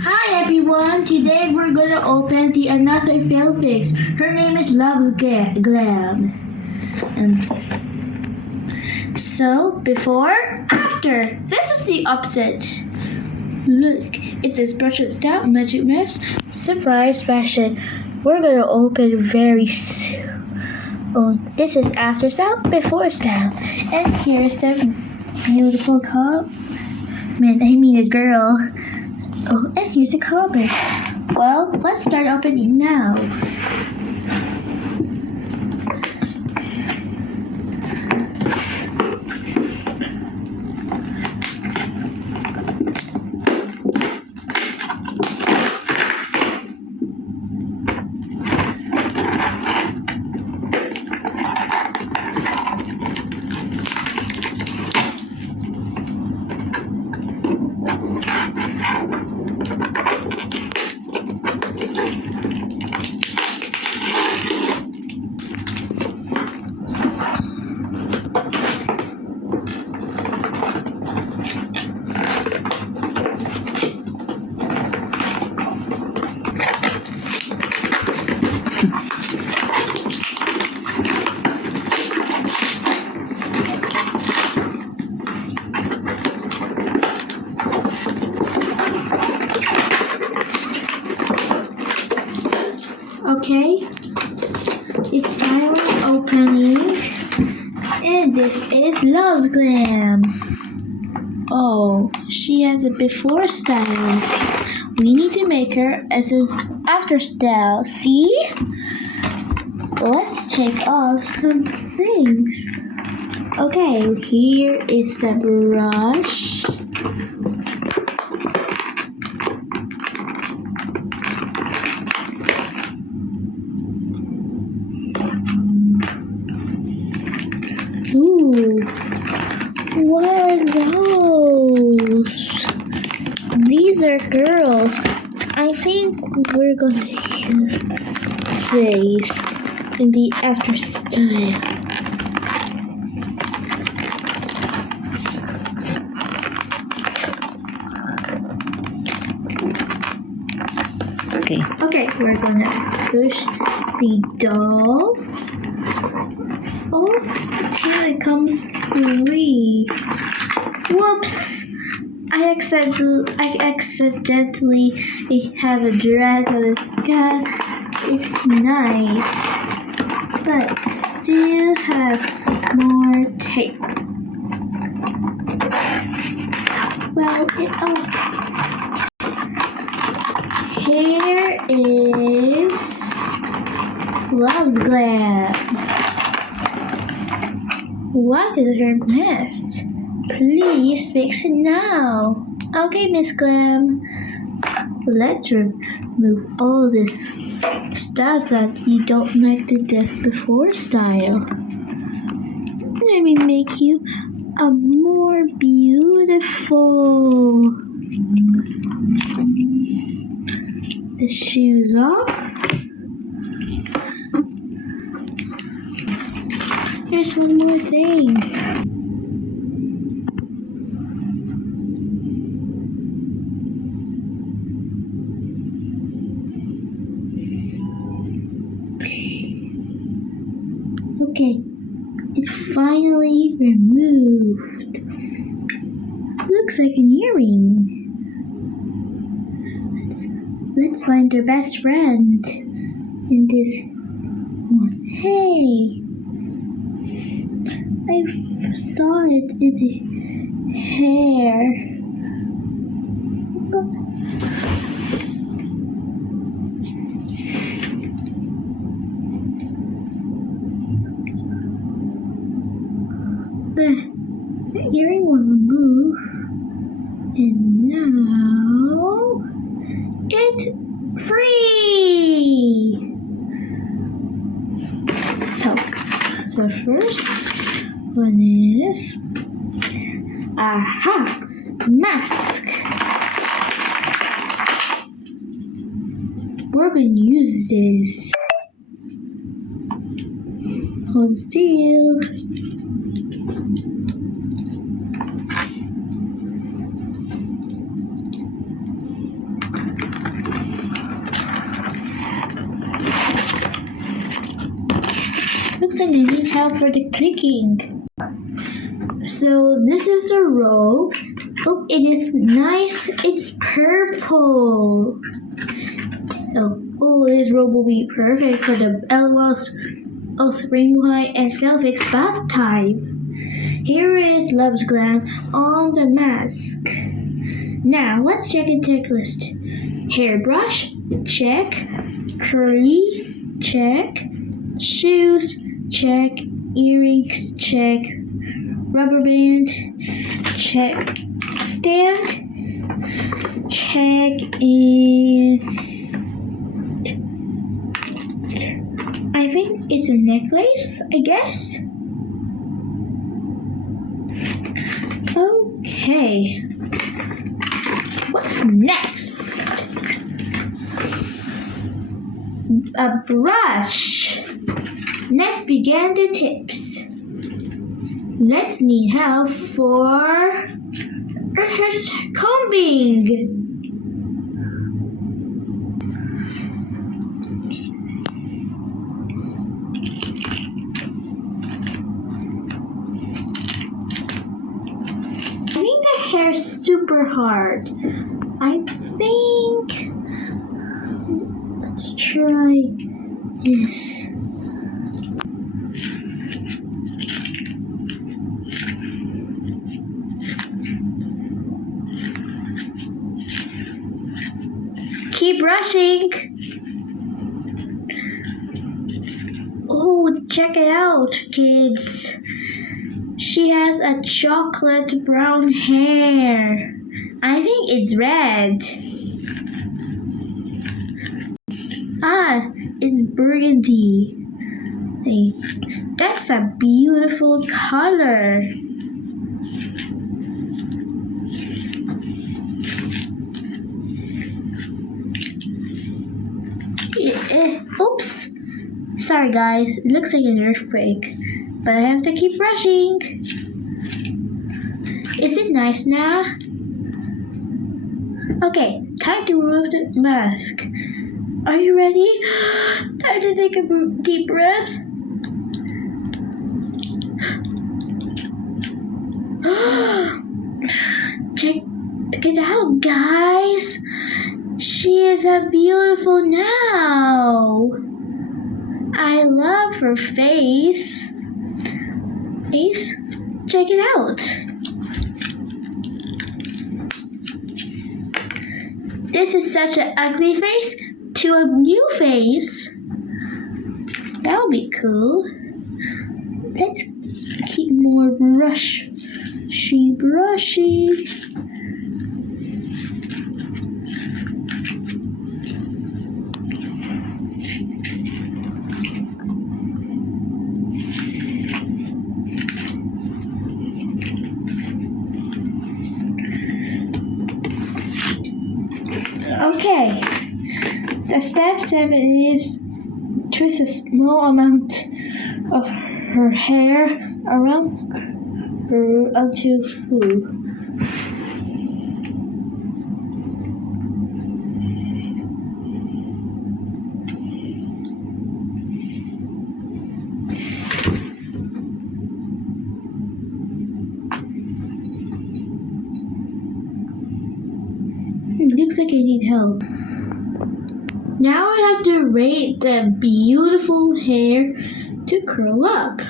Hi everyone! Today we're gonna open the another Philippines. Her name is Loves.Glam. So before, after. This is the opposite. Look, it's a special style magic mess surprise fashion. We're gonna open very soon. Oh, this is after style, before style, and here's the beautiful a girl. Oh, and here's a comment. Well, let's start opening now. Okay, it's finally opening, and this is Loves.Glam. Oh, she has a before style. We need to make her as an after style. See? Let's take off some things. Okay, here is the brush. Ooh, what are those? These are girls. I think we're gonna use these in the after style. Okay, we're gonna push the doll. Oh, here it comes three. Whoops! I accidentally have a dress on it. God, it's nice, but still has more tape. Well, here is Loves.Glam. What is her mess? Please fix it now. Okay, Miss Glam. Let's remove all this stuff that you don't like the death before style. Let me make you a more beautiful. The shoes off. There's one more thing. Okay, it's finally removed. Looks like an earring. Let's find our best friend in this one. Hey! I saw it in the hair. The earring will remove, and now it's free. So the first one is mask. We're gonna use this. Hold still. looks like I need help for the clicking. So this is the robe. Oh, it is nice. It's purple. Oh, this robe will be perfect for the LOL's Rainbow High and Velvet's bath time. Here is Loves.Glam on the mask. Now let's check the checklist. Hairbrush, check. Curly, check. Shoes, check. Earrings, check. Rubber band, check. Stand, check. And I think it's a necklace, I guess. Okay. What's next? A brush. Let's begin the tips. Let's need help for her combing. I think the hair is super hard. I think let's try this. Keep brushing. Oh, check it out, kids. She has a chocolate brown hair. I think it's red. It's burgundy. Hey, that's a beautiful color. Oops. Sorry guys, it looks like an earthquake. But I have to keep brushing. Is it nice now? Okay, time to remove the mask. Are you ready? Time to take a deep breath. Check it out, guys. She is a beautiful now. I love her face. Check it out. This is such an ugly face to a new face. That'll be cool. Let's keep more brushy. Okay, the step 7 is twist a small amount of her hair around her until full. Looks like I need help. Now I have to wait the beautiful hair to curl up.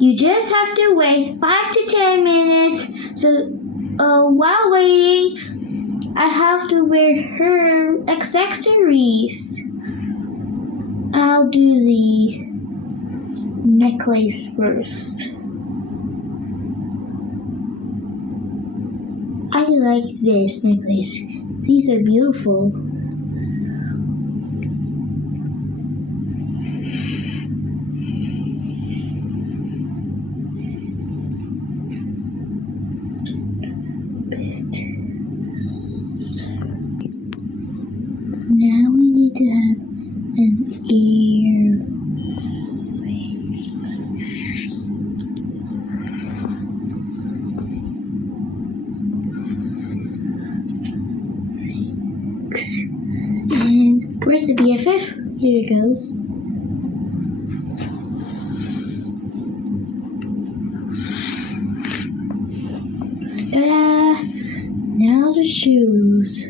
You just have to wait 5 to 10 minutes. So while waiting, I have to wear her accessories. I'll do the necklace first. I like this necklace. These are beautiful. Now we need to have an ear. Where's the BFF? Here you go. Ta-da! Now the shoes.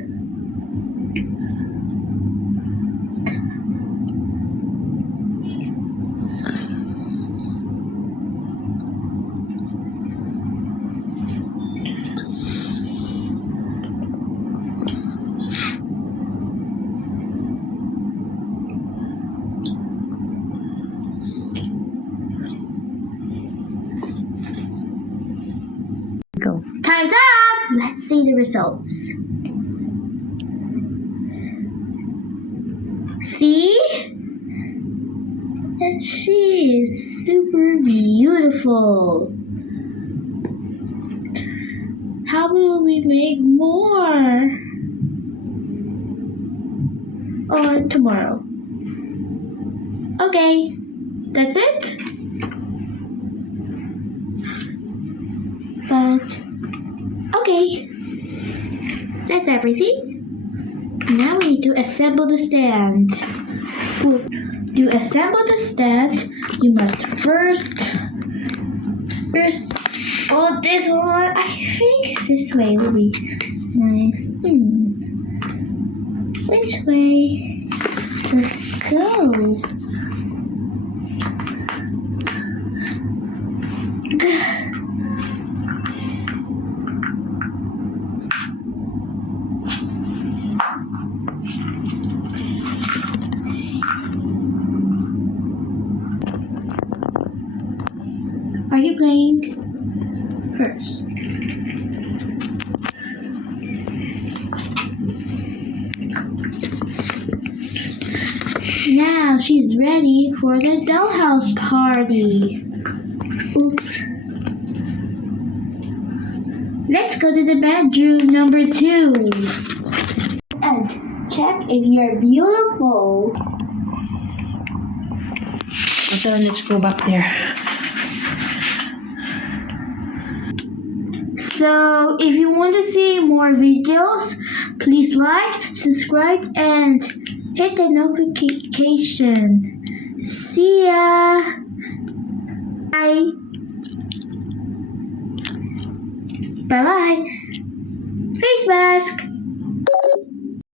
Go. Time's up! Let's see the results. See? And she is super beautiful. How will we make more? Or tomorrow? Okay, that's it? But, okay, that's everything. Now we need to assemble the stand. To assemble the stand, you must first, oh, this one, I think this way will be nice. Which way? Let's go. Are you playing first? Now she's ready for the dollhouse party. Oops. Let's go to the bedroom number 2 and check if you're beautiful. Okay, let's go back there. So, if you want to see more videos, please like, subscribe, and hit the notification. See ya! Bye! Bye-bye! Face mask!